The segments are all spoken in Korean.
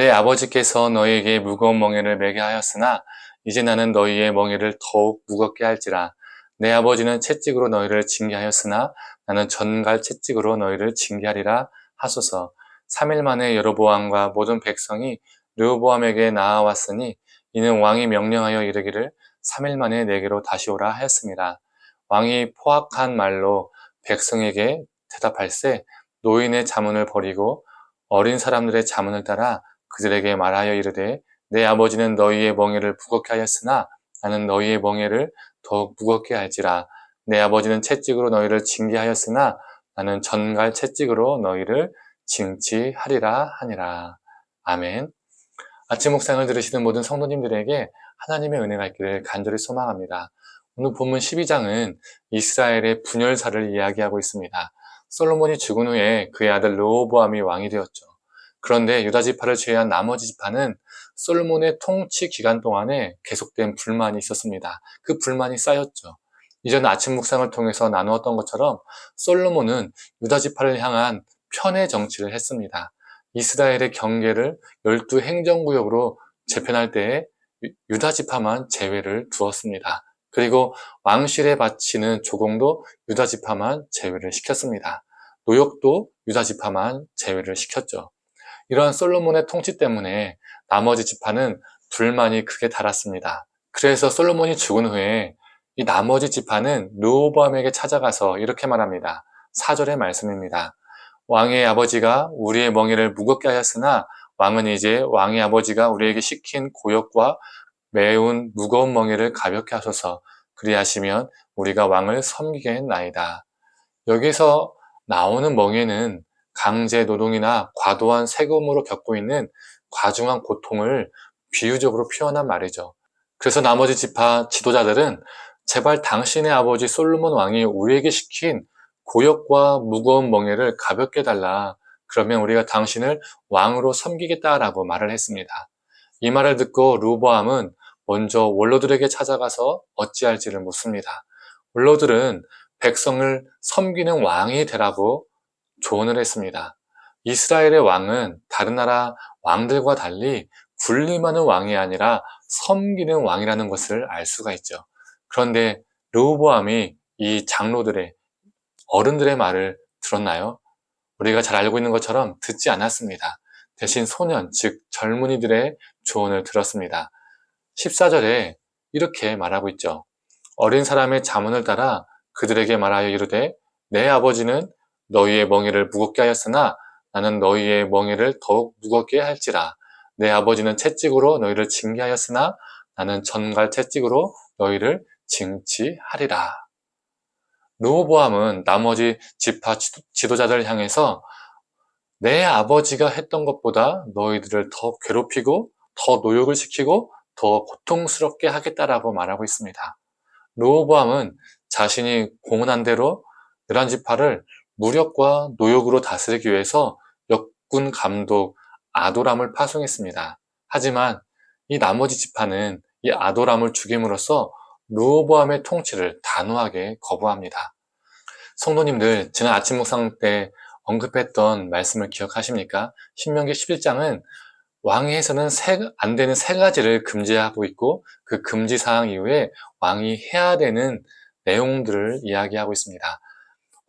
내 아버지께서 너희에게 무거운 멍에를 매게 하였으나 이제 나는 너희의 멍에를 더욱 무겁게 할지라. 내 아버지는 채찍으로 너희를 징계하였으나 나는 전갈 채찍으로 너희를 징계하리라 하소서. 3일 만에 여로보암과 모든 백성이 르호보암에게 나아왔으니 이는 왕이 명령하여 이르기를 3일 만에 내게로 다시 오라 하였습니다. 왕이 포악한 말로 백성에게 대답할세 노인의 자문을 버리고 어린 사람들의 자문을 따라 그들에게 말하여 이르되 내 아버지는 너희의 멍에를 무겁게 하였으나 나는 너희의 멍에를 더욱 무겁게 할지라. 내 아버지는 채찍으로 너희를 징계하였으나 나는 전갈 채찍으로 너희를 징치하리라 하니라. 아멘. 아침 묵상을 들으시는 모든 성도님들에게 하나님의 은혜가 있기를 간절히 소망합니다. 오늘 본문 12장은 이스라엘의 분열사를 이야기하고 있습니다. 솔로몬이 죽은 후에 그의 아들 르호보암이 왕이 되었죠. 그런데 유다 지파를 제외한 나머지 지파는 솔로몬의 통치 기간 동안에 계속된 불만이 있었습니다. 그 불만이 쌓였죠. 이전 아침 묵상을 통해서 나누었던 것처럼 솔로몬은 유다 지파를 향한 편의 정치를 했습니다. 이스라엘의 경계를 12 행정구역으로 재편할 때에 유다 지파만 제외를 두었습니다. 그리고 왕실에 바치는 조공도 유다 지파만 제외를 시켰습니다. 노역도 유다 지파만 제외를 시켰죠. 이러한 솔로몬의 통치 때문에 나머지 지파는 불만이 크게 달았습니다. 그래서 솔로몬이 죽은 후에 이 나머지 지파는 르호보암에게 찾아가서 이렇게 말합니다. 4절의 말씀입니다. 왕의 아버지가 우리의 멍에를 무겁게 하였으나 왕은 이제 왕의 아버지가 우리에게 시킨 고역과 매운 무거운 멍에를 가볍게 하소서. 그리하시면 우리가 왕을 섬기겠나이다. 여기서 나오는 멍에는 강제 노동이나 과도한 세금으로 겪고 있는 과중한 고통을 비유적으로 표현한 말이죠. 그래서 나머지 지파 지도자들은 제발 당신의 아버지 솔로몬 왕이 우리에게 시킨 고역과 무거운 멍에를 가볍게 달라. 그러면 우리가 당신을 왕으로 섬기겠다라고 말을 했습니다. 이 말을 듣고 르호보암은 먼저 원로들에게 찾아가서 어찌할지를 묻습니다. 원로들은 백성을 섬기는 왕이 되라고 조언을 했습니다. 이스라엘의 왕은 다른 나라 왕들과 달리 군림하는 왕이 아니라 섬기는 왕이라는 것을 알 수가 있죠. 그런데 르호보암이 이 장로들의 어른들의 말을 들었나요? 우리가 잘 알고 있는 것처럼 듣지 않았습니다. 대신 소년, 즉 젊은이들의 조언을 들었습니다. 14절에 이렇게 말하고 있죠. 어린 사람의 자문을 따라 그들에게 말하여 이르되 내 아버지는 너희의 멍에를 무겁게 하였으나 나는 너희의 멍에를 더욱 무겁게 할지라. 내 아버지는 채찍으로 너희를 징계하였으나 나는 전갈 채찍으로 너희를 징치하리라. 르호보암은 나머지 지파 지도자들을 향해서 내 아버지가 했던 것보다 너희들을 더 괴롭히고 더 노역을 시키고 더 고통스럽게 하겠다라고 말하고 있습니다. 르호보암은 자신이 공언한 대로 11지파를 무력과 노역으로 다스리기 위해서 역군 감독 아도람을 파송했습니다. 하지만 이 나머지 지파는 이 아도람을 죽임으로써 르호보암의 통치를 단호하게 거부합니다. 성도님들, 지난 아침 묵상 때 언급했던 말씀을 기억하십니까? 신명기 11장은 왕이 해서는 안 되는 3가지를 금지하고 있고 그 금지 사항 이후에 왕이 해야 되는 내용들을 이야기하고 있습니다.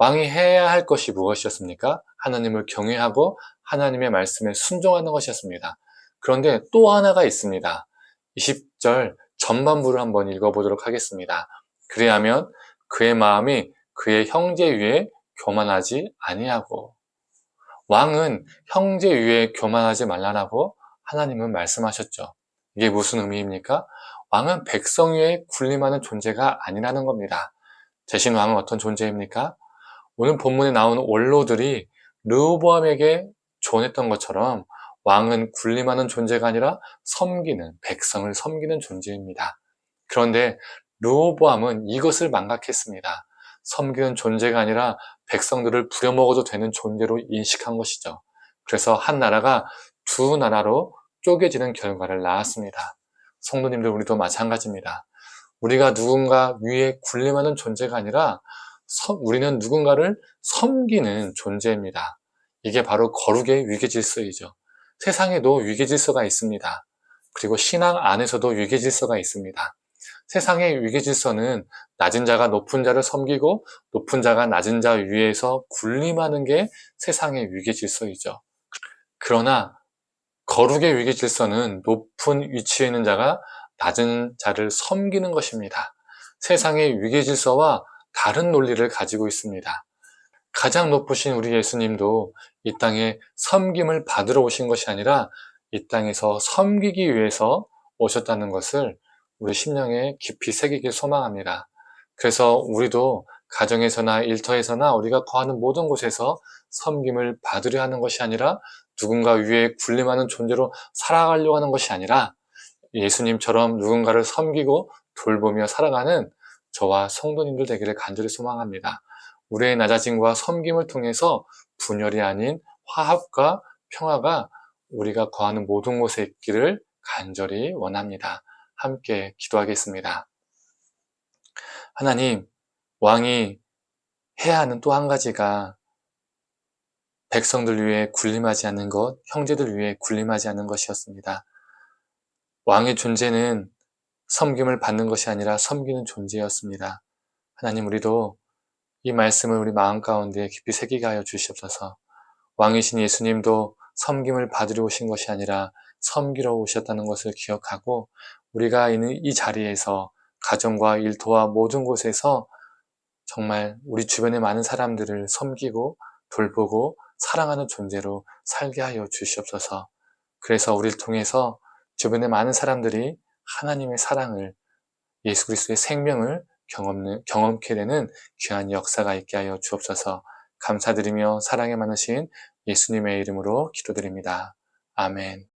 왕이 해야 할 것이 무엇이었습니까? 하나님을 경외하고 하나님의 말씀에 순종하는 것이었습니다. 그런데 또 하나가 있습니다. 20절 전반부를 한번 읽어보도록 하겠습니다. 그리하면 그의 마음이 그의 형제 위에 교만하지 아니하고. 왕은 형제 위에 교만하지 말라라고 하나님은 말씀하셨죠. 이게 무슨 의미입니까? 왕은 백성 위에 군림하는 존재가 아니라는 겁니다. 대신 왕은 어떤 존재입니까? 오늘 본문에 나오는 원로들이 르호보암에게 조언했던 것처럼 왕은 군림하는 존재가 아니라 섬기는, 백성을 섬기는 존재입니다. 그런데 르호보암은 이것을 망각했습니다. 섬기는 존재가 아니라 백성들을 부려먹어도 되는 존재로 인식한 것이죠. 그래서 한 나라가 두 나라로 쪼개지는 결과를 낳았습니다. 성도님들, 우리도 마찬가지입니다. 우리가 누군가 위에 군림하는 존재가 아니라 우리는 누군가를 섬기는 존재입니다. 이게 바로 거룩의 위계질서이죠. 세상에도 위계질서가 있습니다. 그리고 신앙 안에서도 위계질서가 있습니다. 세상의 위계질서는 낮은 자가 높은 자를 섬기고 높은 자가 낮은 자 위에서 군림하는 게 세상의 위계질서이죠. 그러나 거룩의 위계질서는 높은 위치에 있는 자가 낮은 자를 섬기는 것입니다. 세상의 위계질서와 다른 논리를 가지고 있습니다. 가장 높으신 우리 예수님도 이 땅에 섬김을 받으러 오신 것이 아니라 이 땅에서 섬기기 위해서 오셨다는 것을 우리 심령에 깊이 새기길 소망합니다. 그래서 우리도 가정에서나 일터에서나 우리가 거하는 모든 곳에서 섬김을 받으려 하는 것이 아니라 누군가 위에 군림하는 존재로 살아가려고 하는 것이 아니라 예수님처럼 누군가를 섬기고 돌보며 살아가는 저와 성도님들 되기를 간절히 소망합니다. 우리의 낮아짐과 섬김을 통해서 분열이 아닌 화합과 평화가 우리가 거하는 모든 곳에 있기를 간절히 원합니다. 함께 기도하겠습니다. 하나님, 왕이 해야 하는 또 한 가지가 백성들 위해 군림하지 않는 것, 형제들 위해 군림하지 않는 것이었습니다. 왕의 존재는 섬김을 받는 것이 아니라 섬기는 존재였습니다. 하나님, 우리도 이 말씀을 우리 마음 가운데 깊이 새기게 하여 주시옵소서. 왕이신 예수님도 섬김을 받으러 오신 것이 아니라 섬기러 오셨다는 것을 기억하고 우리가 있는 이 자리에서 가정과 일터와 모든 곳에서 정말 우리 주변의 많은 사람들을 섬기고 돌보고 사랑하는 존재로 살게 하여 주시옵소서. 그래서 우리를 통해서 주변의 많은 사람들이 하나님의 사랑을, 예수 그리스도의 생명을 경험케 되는 귀한 역사가 있게 하여 주옵소서. 감사드리며 사랑에 많으신 예수님의 이름으로 기도드립니다. 아멘.